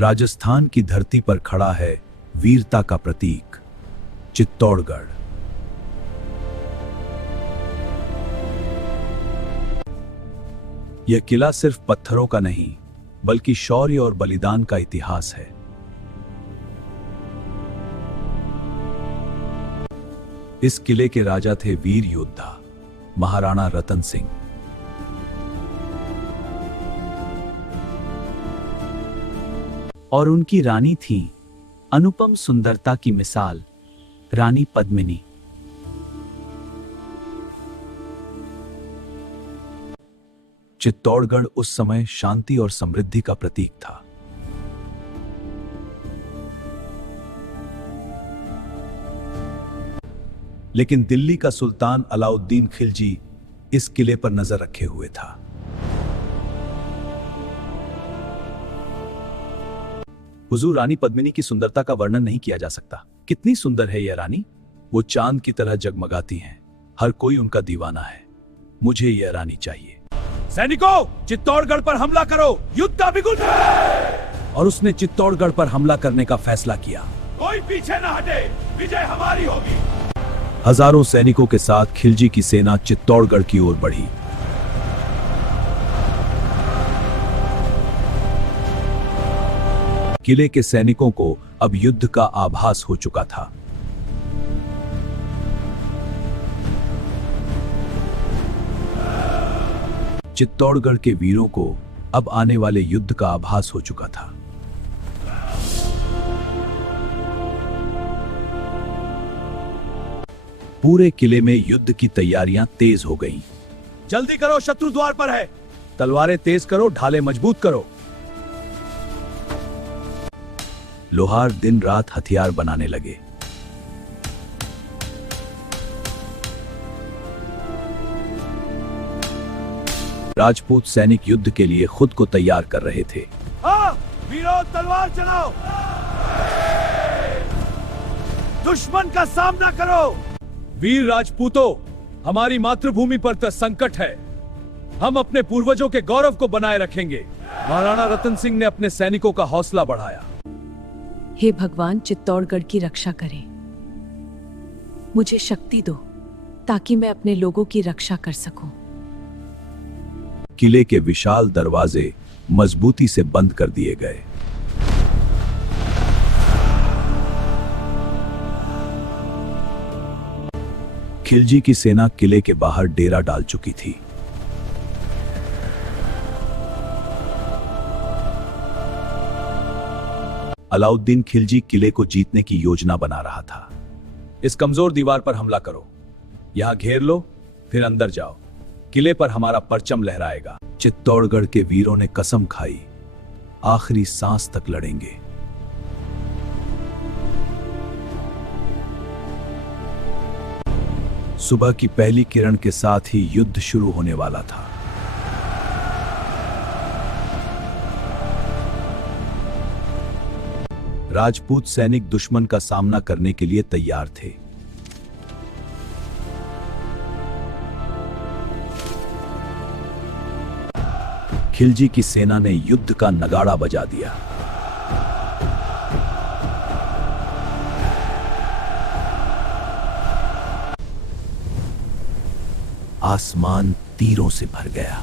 राजस्थान की धरती पर खड़ा है वीरता का प्रतीक चित्तौड़गढ़। यह किला सिर्फ पत्थरों का नहीं बल्कि शौर्य और बलिदान का इतिहास है। इस किले के राजा थे वीर योद्धा महाराणा रतन सिंह। और उनकी रानी थी अनुपम सुंदरता की मिसाल रानी पद्मिनी। चित्तौड़गढ़ उस समय शांति और समृद्धि का प्रतीक था। लेकिन दिल्ली का सुल्तान अलाउद्दीन खिलजी इस किले पर नजर रखे हुए था। हुजूर, रानी पद्मिनी की सुंदरता का वर्णन नहीं किया जा सकता। कितनी सुंदर है यह रानी। वो चांद की तरह जगमगाती हैं। हर कोई उनका दीवाना है। मुझे यह रानी चाहिए। सैनिकों, चित्तौड़गढ़ पर हमला करो, युद्ध का बिगुल है। और उसने चित्तौड़गढ़ पर हमला करने का फैसला किया। कोई पीछे न हटे, विजय हमारी होगी। हजारों सैनिकों के साथ खिलजी की सेना चित्तौड़गढ़ की ओर बढ़ी। किले के सैनिकों को अब युद्ध का आभास हो चुका था। चित्तौड़गढ़ के वीरों को अब आने वाले युद्ध का आभास हो चुका था। पूरे किले में युद्ध की तैयारियां तेज हो गईं। जल्दी करो, शत्रु द्वार पर है। तलवारें तेज करो, ढाले मजबूत करो। लोहार दिन रात हथियार बनाने लगे। राजपूत सैनिक युद्ध के लिए खुद को तैयार कर रहे थे। वीरों, तलवार चलाओ, दुश्मन का सामना करो। वीर राजपूतों, हमारी मातृभूमि पर तो संकट है। हम अपने पूर्वजों के गौरव को बनाए रखेंगे। महाराणा रतन सिंह ने अपने सैनिकों का हौसला बढ़ाया। हे भगवान, चित्तौड़गढ़ की रक्षा करें। मुझे शक्ति दो ताकि मैं अपने लोगों की रक्षा कर सकूं। किले के विशाल दरवाजे मजबूती से बंद कर दिए गए। खिलजी की सेना किले के बाहर डेरा डाल चुकी थी। अलाउद्दीन खिलजी किले को जीतने की योजना बना रहा था। इस कमजोर दीवार पर हमला करो, यहां घेर लो, फिर अंदर जाओ। किले पर हमारा परचम लहराएगा। चित्तौड़गढ़ के वीरों ने कसम खाई, आखिरी सांस तक लड़ेंगे। सुबह की पहली किरण के साथ ही युद्ध शुरू होने वाला था। राजपूत सैनिक दुश्मन का सामना करने के लिए तैयार थे। खिलजी की सेना ने युद्ध का नगाड़ा बजा दिया। आसमान तीरों से भर गया।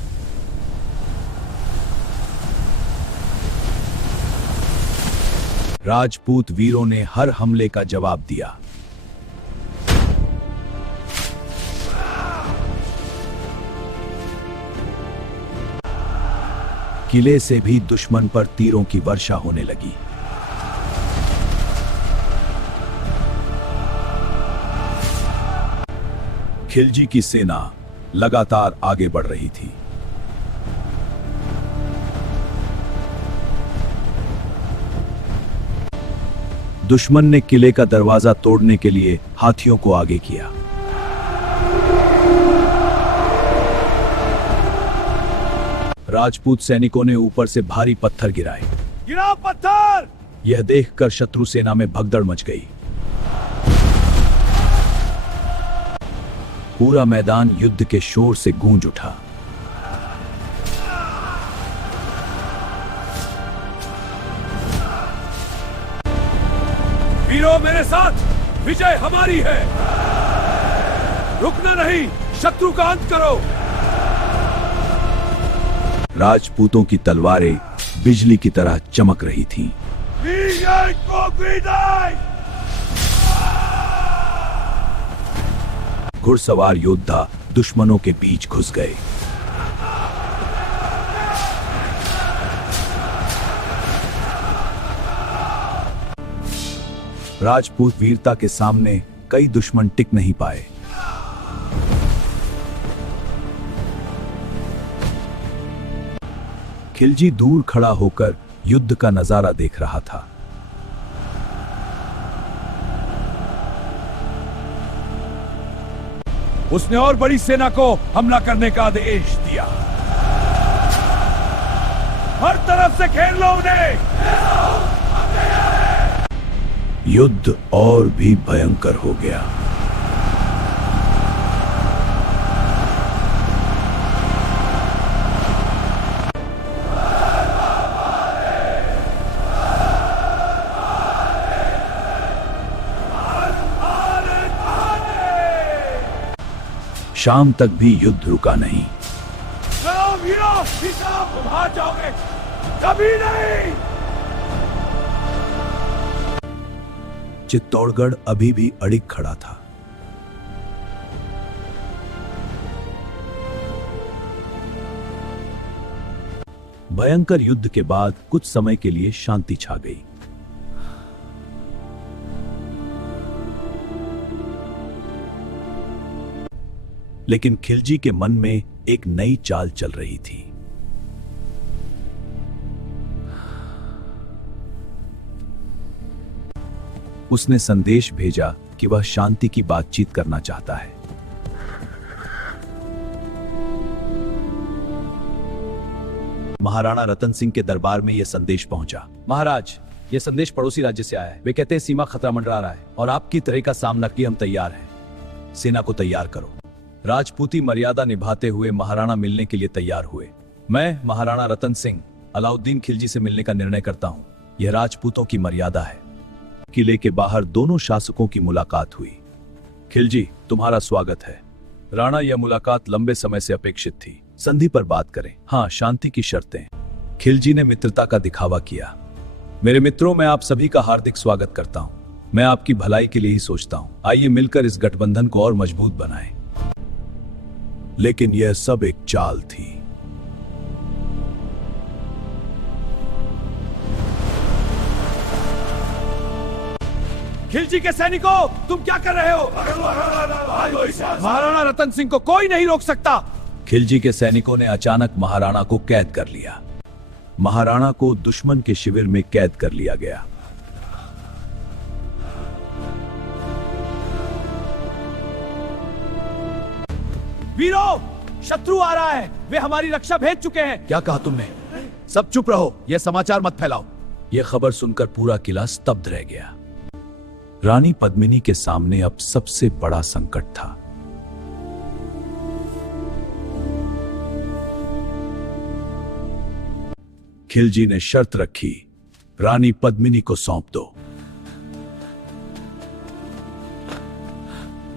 राजपूत वीरों ने हर हमले का जवाब दिया। किले से भी दुश्मन पर तीरों की वर्षा होने लगी। खिलजी की सेना लगातार आगे बढ़ रही थी। दुश्मन ने किले का दरवाजा तोड़ने के लिए हाथियों को आगे किया। राजपूत सैनिकों ने ऊपर से भारी पत्थर गिराए। गिराओ पत्थर! यह देखकर शत्रु सेना में भगदड़ मच गई। पूरा मैदान युद्ध के शोर से गूंज उठा। वीरों मेरे साथ, विजय हमारी है। रुकना नहीं, शत्रु का अंत करो। राजपूतों की तलवारें बिजली की तरह चमक रही थीं। घुड़सवार योद्धा दुश्मनों के बीच घुस गए। राजपूत वीरता के सामने कई दुश्मन टिक नहीं पाए। खिलजी दूर खड़ा होकर युद्ध का नजारा देख रहा था। उसने और बड़ी सेना को हमला करने का आदेश दिया। हर तरफ से घेर लो उन्हें। युद्ध और भी भयंकर हो गया। शाम तक भी युद्ध रुका नहीं। भाग जाओगे, कभी नहीं। चित्तौड़गढ़ अभी भी अड़िग खड़ा था। भयंकर युद्ध के बाद कुछ समय के लिए शांति छा गई। लेकिन खिलजी के मन में एक नई चाल चल रही थी। उसने संदेश भेजा कि वह शांति की बातचीत करना चाहता है। महाराणा रतन सिंह के दरबार में यह संदेश पहुंचा। महाराज, यह संदेश पड़ोसी राज्य से आया है। वे कहते हैं सीमा खतरा मंडरा रहा है और आपकी तरह का सामना किए हम तैयार हैं। सेना को तैयार करो। राजपूती मर्यादा निभाते हुए महाराणा मिलने के लिए तैयार हुए। मैं महाराणा रतन सिंह अलाउद्दीन खिलजी से मिलने का निर्णय करता हूं। यह राजपूतों की मर्यादा है। किले के बाहर दोनों शासकों की मुलाकात हुई। खिलजी, तुम्हारा स्वागत है। राणा, यह मुलाकात लंबे समय से अपेक्षित थी। संधि पर बात करें। हाँ, शांति की शर्तें। खिलजी ने मित्रता का दिखावा किया। मेरे मित्रों, मैं आप सभी का हार्दिक स्वागत करता हूं। मैं आपकी भलाई के लिए ही सोचता हूं। आइए मिलकर इस गठबंधन को और मजबूत बनाएं। लेकिन यह सब एक चाल थी। खिलजी के सैनिकों, तुम क्या कर रहे हो? महाराणा रतन सिंह को कोई नहीं रोक सकता। खिलजी के सैनिकों ने अचानक महाराणा को कैद कर लिया। महाराणा को दुश्मन के शिविर में कैद कर लिया गया। वीरों, शत्रु आ रहा है। वे हमारी रक्षा भेज चुके हैं। क्या कहा तुमने? सब चुप रहो, यह समाचार मत फैलाओ। यह खबर सुनकर पूरा किला स्तब्ध रह गया। रानी पद्मिनी के सामने अब सबसे बड़ा संकट था। खिलजी ने शर्त रखी, रानी पद्मिनी को सौंप दो।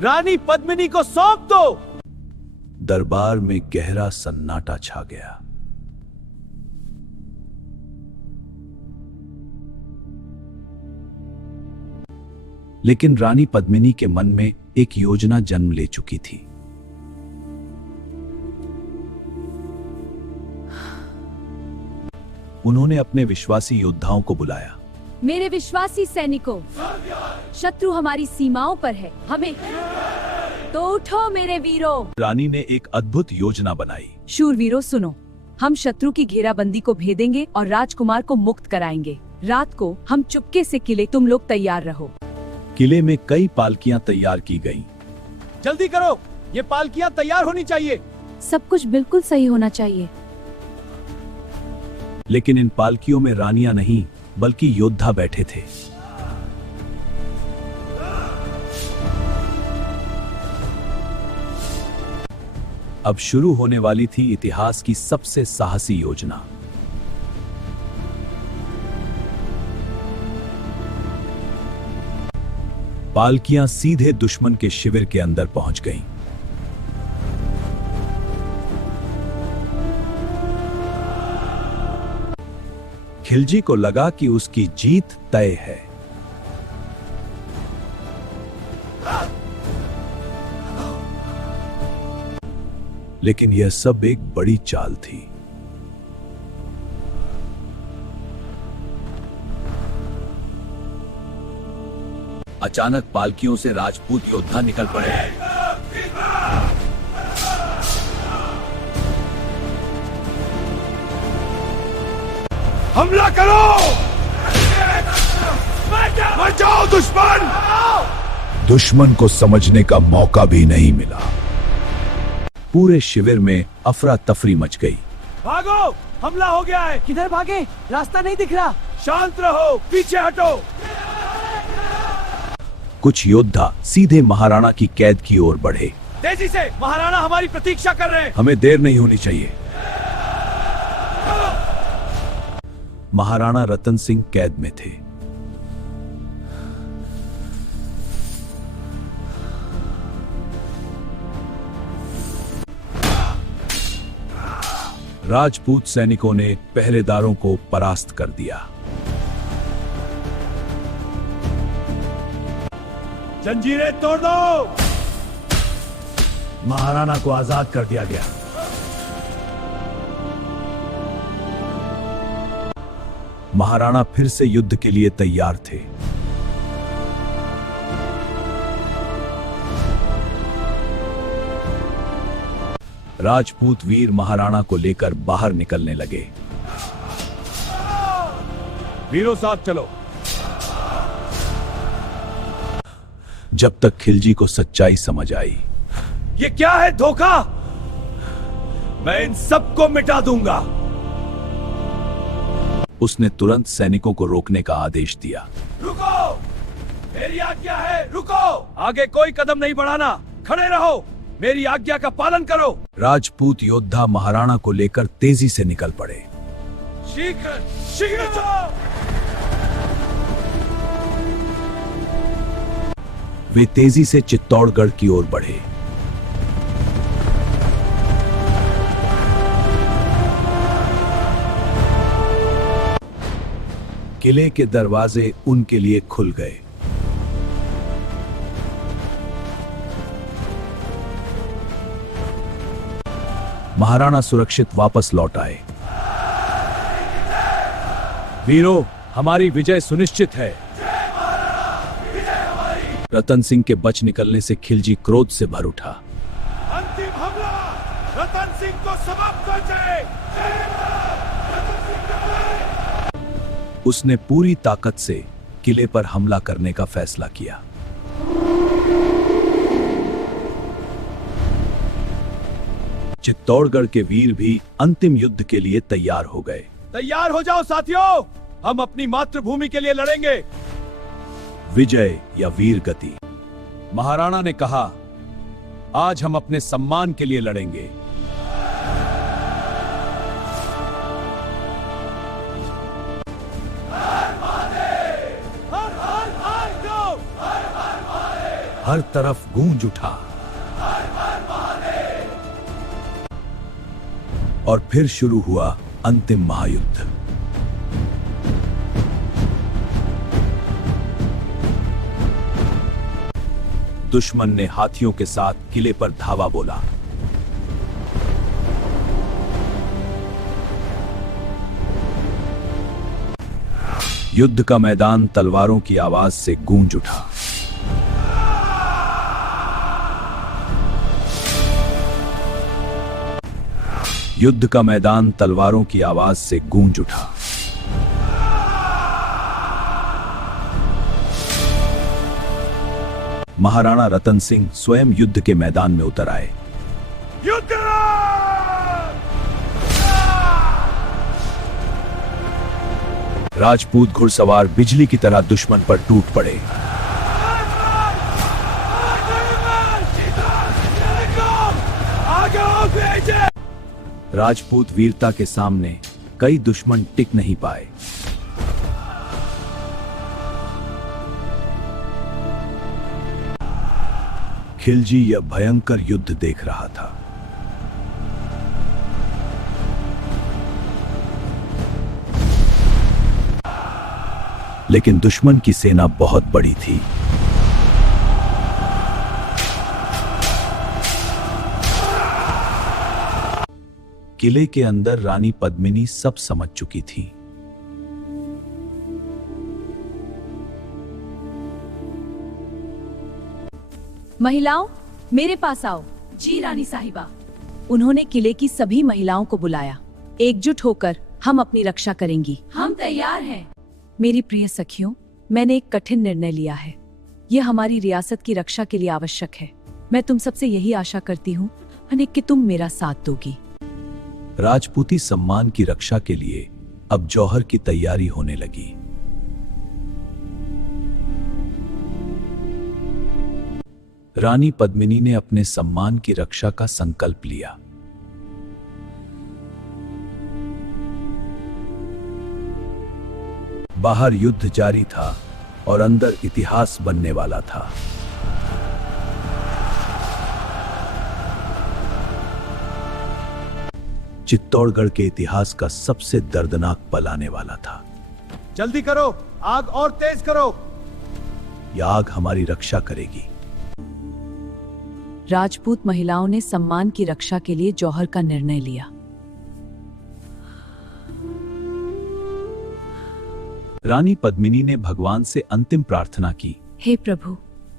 रानी पद्मिनी को सौंप दो। दरबार में गहरा सन्नाटा छा गया। लेकिन रानी पद्मिनी के मन में एक योजना जन्म ले चुकी थी। उन्होंने अपने विश्वासी योद्धाओं को बुलाया। मेरे विश्वासी सैनिकों, शत्रु हमारी सीमाओं पर है। हमें तो उठो मेरे वीरों। रानी ने एक अद्भुत योजना बनाई। शूरवीरों, सुनो। हम शत्रु की घेराबंदी को भेदेंगे और राजकुमार को मुक्त कराएंगे। रात को हम चुपके से किले, तुम लोग तैयार रहो। किले में कई पालकियां तैयार की गईं। जल्दी करो, ये पालकियां तैयार होनी चाहिए। सब कुछ बिल्कुल सही होना चाहिए। लेकिन इन पालकियों में रानियां नहीं, बल्कि योद्धा बैठे थे। अब शुरू होने वाली थी इतिहास की सबसे साहसी योजना। पालकियां सीधे दुश्मन के शिविर के अंदर पहुंच गईं। खिलजी को लगा कि उसकी जीत तय है। लेकिन यह सब एक बड़ी चाल थी। अचानक पालकियों से राजपूत योद्धा निकल पड़े। हमला करो! मर जाओ दुश्मन! दुश्मन को समझने का मौका भी नहीं मिला। पूरे शिविर में अफरा तफरी मच गई। भागो! हमला हो गया है। किधर भागे? रास्ता नहीं दिख रहा। शांत रहो, पीछे हटो। कुछ योद्धा सीधे महाराणा की कैद की ओर बढ़े। तेजी से, महाराणा हमारी प्रतीक्षा कर रहे हैं। हमें देर नहीं होनी चाहिए। महाराणा रतन सिंह कैद में थे। राजपूत सैनिकों ने पहरेदारों को परास्त कर दिया। जंजीरें तोड़ दो! महाराणा को आजाद कर दिया गया। महाराणा फिर से युद्ध के लिए तैयार थे। राजपूत वीर महाराणा को लेकर बाहर निकलने लगे। वीरों साथ चलो। जब तक खिलजी को सच्चाई समझ आई। ये क्या है धोखा? मैं इन सबको मिटा दूंगा। उसने तुरंत सैनिकों को रोकने का आदेश दिया। रुको! मेरी आज्ञा है, रुको! आगे कोई कदम नहीं बढ़ाना। खड़े रहो। मेरी आज्ञा का पालन करो। राजपूत योद्धा महाराणा को लेकर तेजी से निकल पड़े। शीघ्र शीघ्र चलो। वे तेजी से चित्तौड़गढ़ की ओर बढ़े। किले के दरवाजे उनके लिए खुल गए। महाराणा सुरक्षित वापस लौट आए। वीरों, हमारी विजय सुनिश्चित है। रतन सिंह के बच निकलने से खिलजी क्रोध से भर उठा। अंतिम हमला! रतन सिंह को समाप्त कर जाए। उसने पूरी ताकत से किले पर हमला करने का फैसला किया। चित्तौड़गढ़ के वीर भी अंतिम युद्ध के लिए तैयार हो गए। तैयार हो जाओ साथियों, हम अपनी मातृभूमि के लिए लड़ेंगे। विजय या वीर गति। महाराणा ने कहा, आज हम अपने सम्मान के लिए लड़ेंगे। हर तरफ गूंज उठा। और फिर शुरू हुआ अंतिम महायुद्ध। दुश्मन ने हाथियों के साथ किले पर धावा बोला। युद्ध का मैदान तलवारों की आवाज से गूंज उठा। युद्ध का मैदान तलवारों की आवाज से गूंज उठा। महाराणा रतन सिंह स्वयं युद्ध के मैदान में उतर आए। युद्ध! राजपूत घुड़सवार बिजली की तरह दुश्मन पर टूट पड़े। राजपूत वीरता के सामने कई दुश्मन टिक नहीं पाए। खिलजी यह भयंकर युद्ध देख रहा था। लेकिन दुश्मन की सेना बहुत बड़ी थी। किले के अंदर रानी पद्मिनी सब समझ चुकी थी। महिलाओं, मेरे पास आओ। जी रानी साहिबा। उन्होंने किले की सभी महिलाओं को बुलाया। एकजुट होकर हम अपनी रक्षा करेंगी। हम तैयार हैं। मेरी प्रिय सखियों, मैंने एक कठिन निर्णय लिया है। यह हमारी रियासत की रक्षा के लिए आवश्यक है। मैं तुम सबसे यही आशा करती हूँ कि तुम मेरा साथ दोगी। राजपूती सम्मान की रक्षा के लिए अब जौहर की तैयारी होने लगी। रानी पद्मिनी ने अपने सम्मान की रक्षा का संकल्प लिया। बाहर युद्ध जारी था और अंदर इतिहास बनने वाला था। चित्तौड़गढ़ के इतिहास का सबसे दर्दनाक पल आने वाला था। जल्दी करो, आग और तेज करो। यह आग हमारी रक्षा करेगी। राजपूत महिलाओं ने सम्मान की रक्षा के लिए जौहर का निर्णय लिया। रानी पद्मिनी ने भगवान से अंतिम प्रार्थना की। हे प्रभु,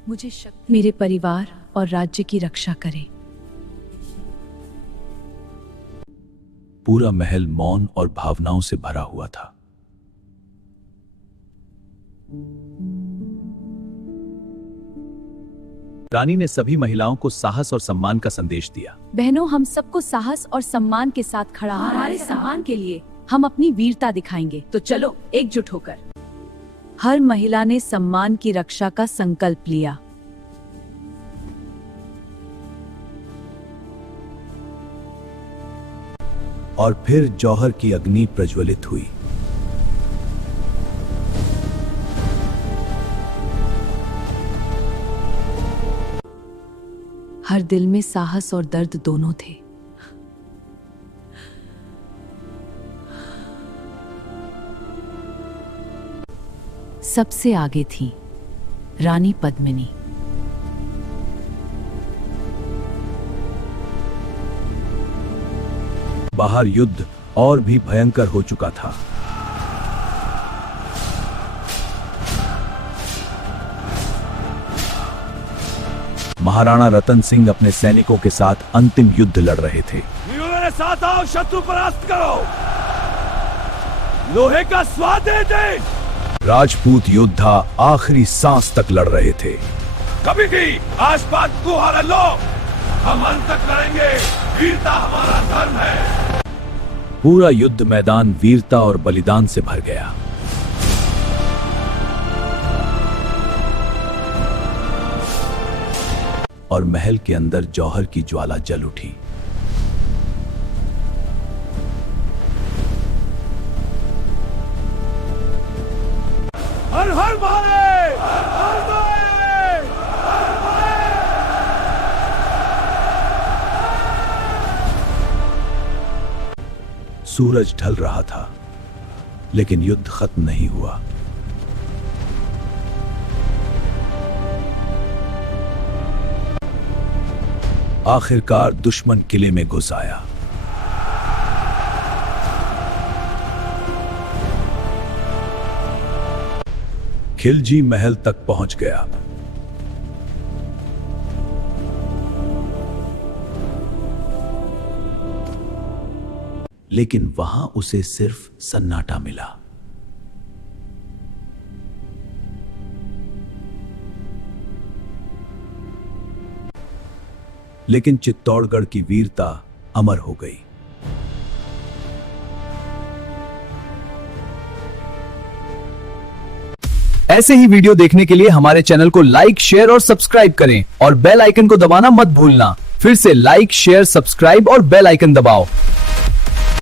मुझे शक्ति, मेरे परिवार और राज्य की रक्षा करें। पूरा महल मौन और भावनाओं से भरा हुआ था। रानी ने सभी महिलाओं को साहस और सम्मान का संदेश दिया। बहनों, हम सबको साहस और सम्मान के साथ खड़ा होना है। हमारे सम्मान के लिए हम अपनी वीरता दिखाएंगे। तो चलो एकजुट होकर। हर महिला ने सम्मान की रक्षा का संकल्प लिया। और फिर जौहर की अग्नि प्रज्वलित हुई। हर दिल में साहस और दर्द दोनों थे। सबसे आगे थी रानी पद्मिनी। बाहर युद्ध और भी भयंकर हो चुका था। महाराणा रतन सिंह अपने सैनिकों के साथ अंतिम युद्ध लड़ रहे थे। मेरे साथ आओ, शत्रु परास्त करो। लोहे का स्वाद दे। राजपूत योद्धा आखिरी सांस तक लड़ रहे थे। कभी भी आसपास को हरा लो, हम अंत तक लड़ेंगे। वीरता हमारा धर्म है। पूरा युद्ध मैदान वीरता और बलिदान से भर गया। और महल के अंदर जौहर की ज्वाला जल उठी। हर हर महादेव! हर महादेव! सूरज ढल रहा था, लेकिन युद्ध खत्म नहीं हुआ। आखिरकार दुश्मन किले में घुस आया। खिलजी महल तक पहुंच गया। लेकिन वहां उसे सिर्फ सन्नाटा मिला। लेकिन चित्तौड़गढ़ की वीरता अमर हो गई। ऐसे ही वीडियो देखने के लिए हमारे चैनल को लाइक, शेयर और सब्सक्राइब करें और बेल आइकन को दबाना मत भूलना। फिर से लाइक, शेयर, सब्सक्राइब और बेल आइकन दबाओ।